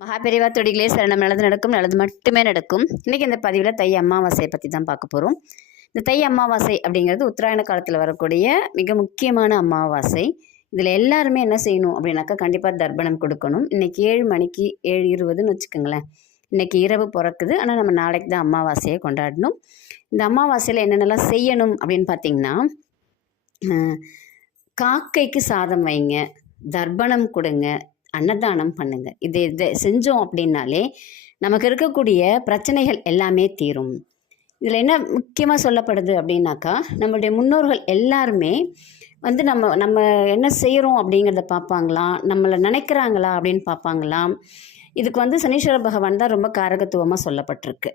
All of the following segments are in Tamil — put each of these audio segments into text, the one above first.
மகாபெரிவா தொடிகளே சரணம். நல்லது நடக்கும், நல்லது மட்டுமே நடக்கும். இன்றைக்கி இந்த பதிவில் தை அமாவாசையை பற்றி தான் பார்க்க போகிறோம். இந்த தை அமாவாசை அப்படிங்கிறது உத்தராயண காலத்தில் வரக்கூடிய மிக முக்கியமான அமாவாசை. இதில் எல்லாருமே என்ன செய்யணும் அப்படின்னாக்கா கண்டிப்பாக தர்ப்பணம் கொடுக்கணும். இன்றைக்கி 7 மணிக்கு 7:20ன்னு வச்சுக்கோங்களேன். இன்றைக்கி இரவு பிறக்குது, ஆனால் நம்ம நாளைக்கு தான் அமாவாசையை கொண்டாடணும். இந்த அமாவாசையில் என்னென்னலாம் செய்யணும் அப்படின்னு பார்த்திங்கன்னா, காக்கைக்கு சாதம் வைங்க, தர்ப்பணம் கொடுங்க, அன்னதானம் பண்ணுங்க. இதை செஞ்சோம் அப்படின்னாலே நமக்கு இருக்கக்கூடிய பிரச்சனைகள் எல்லாமே தீரும். இதில் என்ன முக்கியமாக சொல்லப்படுது அப்படின்னாக்கா, நம்மளுடைய முன்னோர்கள் எல்லாருமே வந்து நம்ம என்ன செய்கிறோம் அப்படிங்கிறத பார்ப்பாங்களாம், நம்மளை நினைக்கிறாங்களா அப்படின்னு பார்ப்பாங்களாம். இதுக்கு வந்து சனீஸ்வர பகவான் தான் ரொம்ப காரகத்துவமாக சொல்லப்பட்டிருக்கு.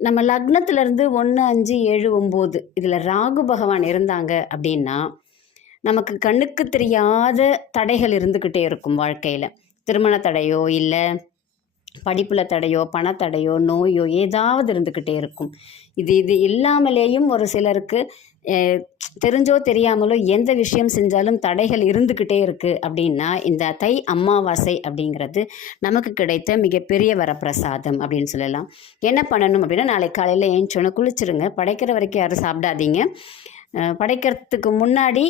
நம்ம லக்னத்திலேருந்து 1, 5, 7, 9 இதில் ராகு பகவான் இருந்தாங்க அப்படின்னா நமக்கு கண்ணுக்கு தெரியாத தடைகள் இருந்துக்கிட்டே இருக்கும் வாழ்க்கையில். திருமண தடையோ இல்லை படிப்பில் தடையோ பணத்தடையோ நோயோ ஏதாவது இருந்துக்கிட்டே இருக்கும். இது இல்லாமலேயும் ஒரு சிலருக்கு தெரிஞ்சோ தெரியாமலோ எந்த விஷயம் செஞ்சாலும் தடைகள் இருந்துக்கிட்டே இருக்குது அப்படின்னா இந்த தை அமாவாசை அப்படிங்கிறது நமக்கு கிடைத்த மிகப்பெரிய வரப்பிரசாதம் அப்படின்னு சொல்லலாம். என்ன பண்ணணும் அப்படின்னா, நாளைக்கு காலையில் ஏஞ்சோன்னு குளிச்சுருங்க. படைக்கிற வரைக்கும் யாரும் சாப்பிடாதீங்க. படைக்கிறதுக்கு முன்னாடி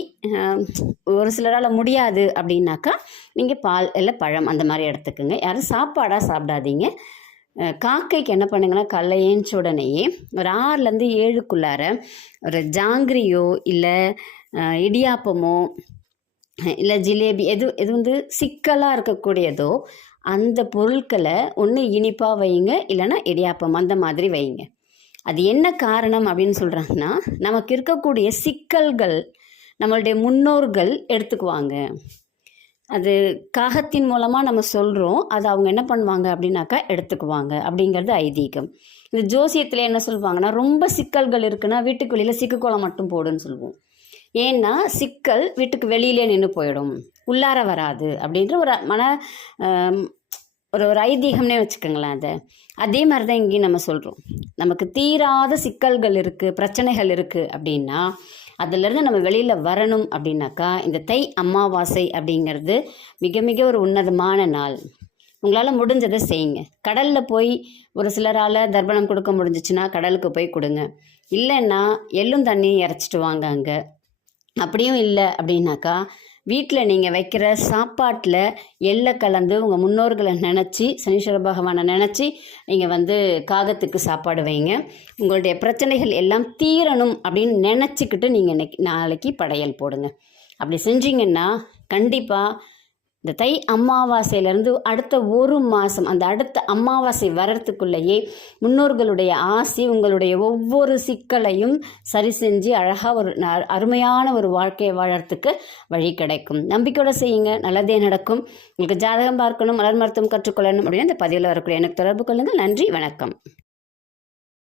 ஒரு சிலரால் முடியாது அப்படின்னாக்கா நீங்கள் பால் இல்லை பழம் அந்த மாதிரி எடுத்துக்கோங்க. யாரும் சாப்பாடாக சாப்பிடாதீங்க. காக்கைக்கு என்ன பண்ணுங்கன்னா, காலைல ஏஞ்ச உடனேயே ஒரு 6லேருந்து 7க்குள்ளார ஒரு ஜாங்கிரியோ இல்லை இடியாப்பமோ இல்லை ஜிலேபி எது வந்து சிக்கலாக இருக்கக்கூடியதோ அந்த பொருட்களை ஒன்று இனிப்பாக வைங்க, இல்லைன்னா இடியாப்பம் அந்த மாதிரி வைங்க. அது என்ன காரணம் அப்படின்னு சொல்கிறாங்கன்னா, நமக்கு இருக்கக்கூடிய சிக்கல்கள் நம்மளுடைய முன்னோர்கள் எடுத்துக்குவாங்க. அது காகத்தின் மூலமாக நம்ம சொல்கிறோம், அது அவங்க என்ன பண்ணுவாங்க அப்படின்னாக்கா எடுத்துக்குவாங்க அப்படிங்கிறது ஐதீகம். இந்த ஜோசியத்தில் என்ன சொல்லுவாங்கன்னா, ரொம்ப சிக்கல்கள் இருக்குன்னா வீட்டுக்கு வெளியில் சிக்குக்கோலம் மட்டும் போடுன்னு சொல்லுவோம். ஏன்னா சிக்கல் வீட்டுக்கு வெளியிலே நின்று போயிடும், உள்ளார வராது அப்படின்ற ஒரு ஐதீகம்னே வச்சுக்கோங்களேன். அதே மாதிரி தான் இங்கேயும் நம்ம சொல்கிறோம். நமக்கு தீராத சிக்கல்கள் இருக்குது, பிரச்சனைகள் இருக்குது அப்படின்னா அதிலேருந்து நம்ம வெளியில் வரணும் அப்படின்னாக்கா இந்த தை அமாவாசை அப்படிங்கிறது மிக மிக ஒரு உன்னதமான நாள். உங்களால் முடிஞ்சதை செய்யுங்க. கடலில் போய் ஒரு சிலரால் தர்ப்பணம் கொடுக்க முடிஞ்சிச்சுன்னா கடலுக்கு போய் கொடுங்க. இல்லைன்னா எள்ளும் தண்ணியும் இறச்சிட்டு வாங்க அங்கே. அப்படியும் இல்லை அப்படின்னாக்கா வீட்டில் நீங்கள் வைக்கிற சாப்பாட்டில் எள்ளை கலந்து உங்கள் முன்னோர்களை நினச்சி சனீஸ்வர பகவானை நினச்சி நீங்கள் வந்து காகத்துக்கு சாப்பாடு வைங்க. உங்களுடைய பிரச்சனைகள் எல்லாம் தீரணும் அப்படின்னு நினச்சிக்கிட்டு நீங்கள் நாளைக்கு படையல் போடுங்க. அப்படி செஞ்சீங்கன்னா கண்டிப்பாக இந்த தை அமாவாசையிலேருந்து அடுத்த 1 மாதம் அந்த அடுத்த அமாவாசை வர்றதுக்குள்ளேயே முன்னோர்களுடைய ஆசி உங்களுடைய ஒவ்வொரு சிக்கலையும் சரி செஞ்சு அழகாக ஒரு அருமையான ஒரு வாழ்க்கையை வாழறதுக்கு வழி கிடைக்கும். நம்பிக்கையோடு செய்யுங்க, நல்லதே நடக்கும். உங்களுக்கு ஜாதகம் பார்க்கணும், மலர் மருத்துவம் கற்றுக்கொள்ளணும் அப்படின்னு இந்த பதிவில் வரக்கூடிய எனக்கு தொடர்பு கொள்ளுங்கள். நன்றி, வணக்கம்.